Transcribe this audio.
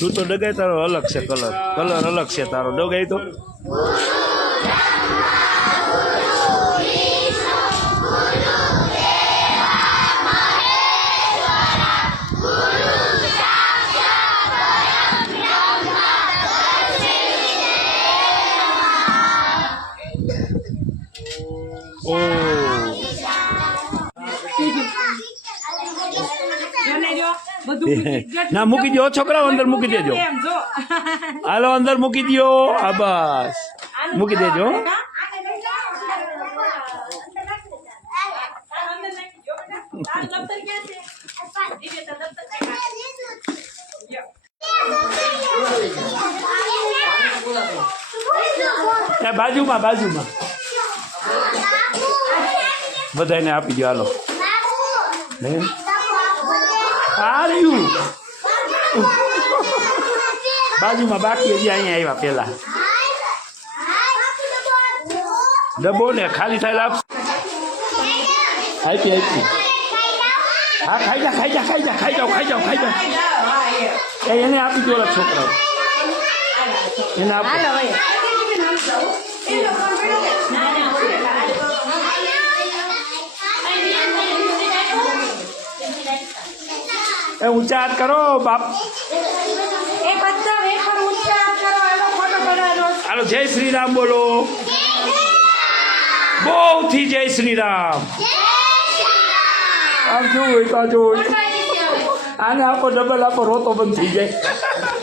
તું તો ડગાય તારો અલગ છે કલર અલગ છે તારો ડગાય તો ના મૂકી દો છોકરાઓ અંદર મૂકી દેજો હાલો અંદર મૂકી દો આ બસ મૂકી દેજો બાજુમાં બધાને આપી દો હાલો હાર્યું બાજુમાં બાકી હજી અહીંયા આવ્યા પેલા ડબ્બો ને ખાલી થાય આપી હા ખાઈ જાઓ એને આપી દો છોકરાઓ એને ઊંચા હાથ કરો બાપ હાલો જય શ્રી રામ બોલો બહુથી જય શ્રી રામ આમ જોઈ આને આપો ડબલ આપો રોતો બંધ થઈ જાય